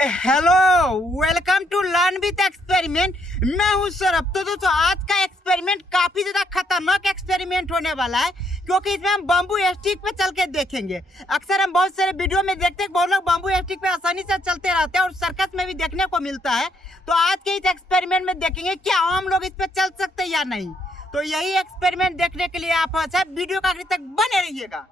Hello, welcome to learn with experiment. मैं हूं सौरभ। तो दोस्तों, आज का एक्सपेरिमेंट काफी ज्यादा खतरनाक एक्सपेरिमेंट होने वाला है, क्योंकि इसमें हम बम्बू स्टिक पे चल के देखेंगे। अक्सर हम बहुत सारे वीडियो में देखते हैं बहुत लोग बम्बू स्टिक पे आसानी से चलते रहते हैं और सर्कस में भी देखने को मिलता है। तो आज के इस एक्सपेरिमेंट में देखेंगे क्या आम लोग इस पे चल सकते हैं या नहीं। तो यही एक्सपेरिमेंट देखने के लिए आप वीडियो का आखिर तक बने रहिएगा।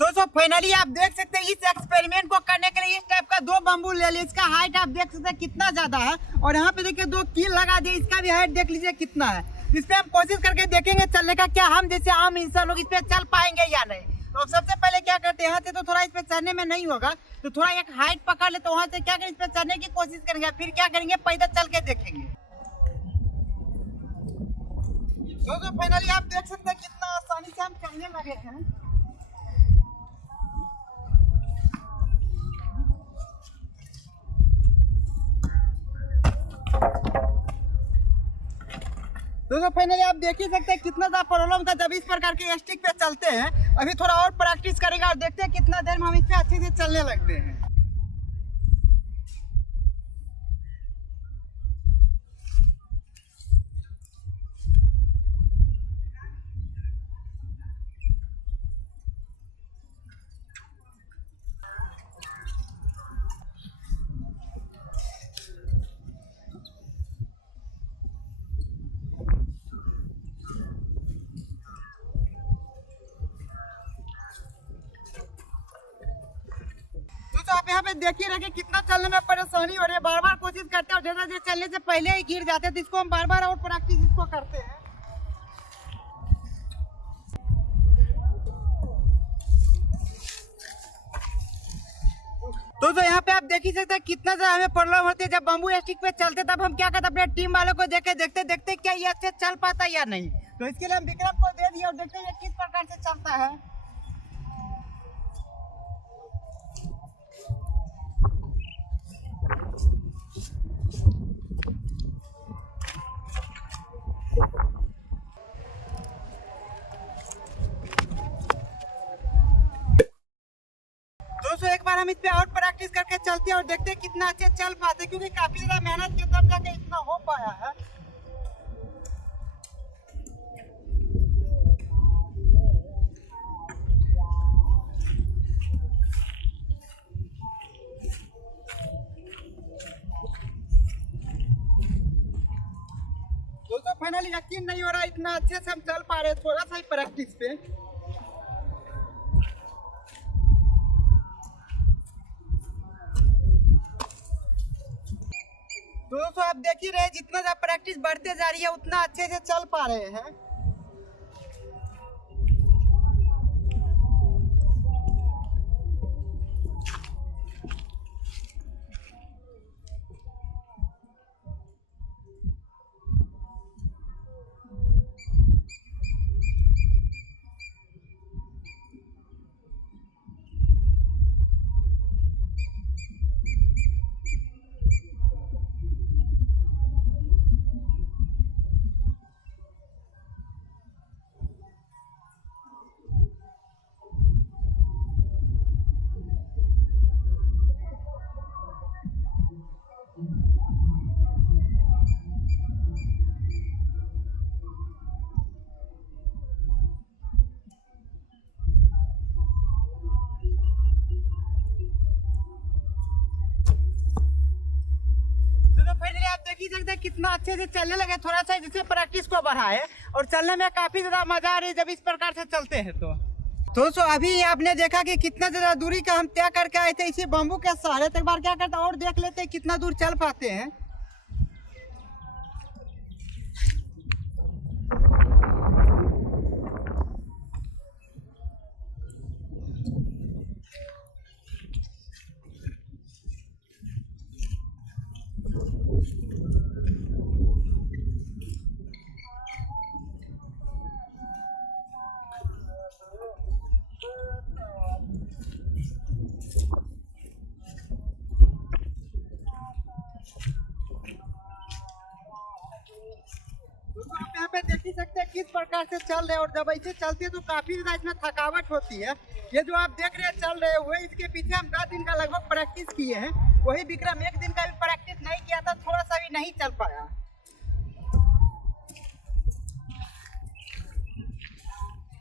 दोस्तों, फाइनली आप देख सकते हैं इस एक्सपेरिमेंट को करने के लिए इस टाइप का दो बम्बू ले लीजिए। इसका हाइट आप देख सकते हैं कितना ज्यादा है, और यहाँ पे देखिए दो कील लगा दिए, इसका भी हाइट देख लीजिए कितना है। इस पे हम कोशिश करके देखेंगे चलने का, क्या हम जैसे आम इंसान लोग इस पे चल पाएंगे या नहीं। तो सबसे पहले क्या करते हैं, यहाँ से तो थोड़ा इस पे चढ़ने में नहीं होगा, तो थोड़ा एक हाइट पकड़ ले, तो वहाँ से क्या करें इस पे चढ़ने की कोशिश करेंगे, फिर क्या करेंगे पैदल चल के देखेंगे। दोस्तों, फाइनली आप देख सकते हैं कितना आसानी से हम चलने लगे हैं। दोस्तों, फाइनली आप देख ही सकते हैं कितना ज़्यादा प्रॉब्लम था जब इस प्रकार के स्टिक पे चलते हैं। अभी थोड़ा और प्रैक्टिस करेंगे और देखते हैं कितना देर में हम इस पे अच्छे से चलने लगते हैं। तो आप यहाँ पे देखिए रहे कि कितना चलने में परेशानी हो रही है। बार बार कोशिश करते हैं और जैसा जैसे चलने से पहले ही गिर जाते हैं, तो इसको हम बार बार और प्रैक्टिस इसको करते हैं। दोस्तों, यहाँ पे आप देख ही सकते हैं कितना ज्यादा हमें प्रॉब्लम होती है जब बम्बू स्टिक पे चलते, तब हम क्या करते हैं अपने टीम वालों को देखे देखते देखते क्या ये अच्छे चल पाता है या नहीं। तो इसके लिए हम विक्रम को दे दिए और देखते हैं किस प्रकार से चलता है। दोस्तों, एक बार हम इस पे और प्रैक्टिस करके चलते हैं और देखते हैं कितना अच्छे चल पाते हैं, क्योंकि काफी ज्यादा मेहनत के तब जाके इतना हो पाया है। दोस्तों, फाइनली यकीन नहीं हो रहा इतना अच्छे से हम चल पा रहे हैं थोड़ा सा ही प्रैक्टिस पे। दोस्तों, आप देख ही रहे जितना ज्यादा प्रैक्टिस बढ़ते जा रही है उतना अच्छे से चल पा रहे हैं। आप देख ही सकते हैं कितना अच्छे से चलने लगे, थोड़ा सा जिससे प्रैक्टिस को बढ़ाए, और चलने में काफी ज्यादा मजा आ रही है जब इस प्रकार से चलते हैं। तो दोस्तों, अभी आपने देखा कि कितना ज्यादा दूरी का हम तय करके आए थे इसी बम्बू के सहारे। तो एक बार क्या करते हैं और देख लेते हैं कितना दूर चल पाते हैं। किस प्रकार से चल रहे हैं, और जब ऐसे चलते हैं तो काफी ज्यादा इसमें थकावट होती है। ये जो आप देख रहे हैं चल रहे हुए, इसके पीछे हम 10 दिन का लगभग प्रैक्टिस किए हैं। वही विक्रम 1 दिन का भी प्रैक्टिस नहीं किया था, थोड़ा सा भी नहीं चल पाया।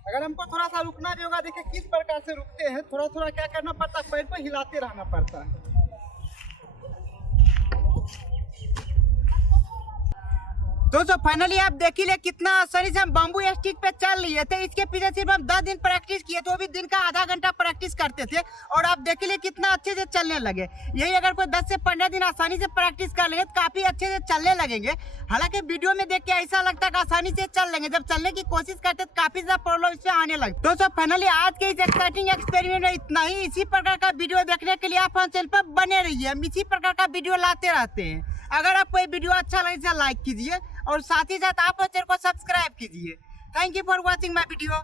अगर हमको थोड़ा सा रुकना भी होगा, देखिए किस प्रकार से रुकते हैं, थोड़ा थोड़ा क्या करना पड़ता है, पैर को हिलाते रहना पड़ता है। दोस्तों फाइनली आप देख ही ले कितना आसानी से हम बम्बू स्टिक पे चल लिए थे। इसके पीछे सिर्फ हम 10 दिन प्रैक्टिस किए, तो भी दिन का आधा घंटा प्रैक्टिस करते थे, और आप देख ही ले कितना अच्छे से चलने लगे। यही अगर कोई 10 से 15 दिन आसानी से प्रैक्टिस कर लेंगे तो काफी अच्छे से चलने लगेंगे। हालांकि वीडियो में देख के ऐसा लगता है कि आसानी से चल लेंगे, जब चलने की कोशिश करते तो काफी ज्यादा प्रॉब्लम इससे आने लगती। दोस्तों फाइनली आज के इस एक्साइटिंग एक्सपेरिमेंट में इतना ही। इसी प्रकार का वीडियो देखने के लिए आप हमारे चैनल पर बने रहिए, हम इसी प्रकार का वीडियो लाते रहते हैं। अगर आपको ये वीडियो अच्छा लगे तो लाइक कीजिए, और साथ ही साथ आप चैनल को सब्सक्राइब कीजिए। Thank you for watching my video.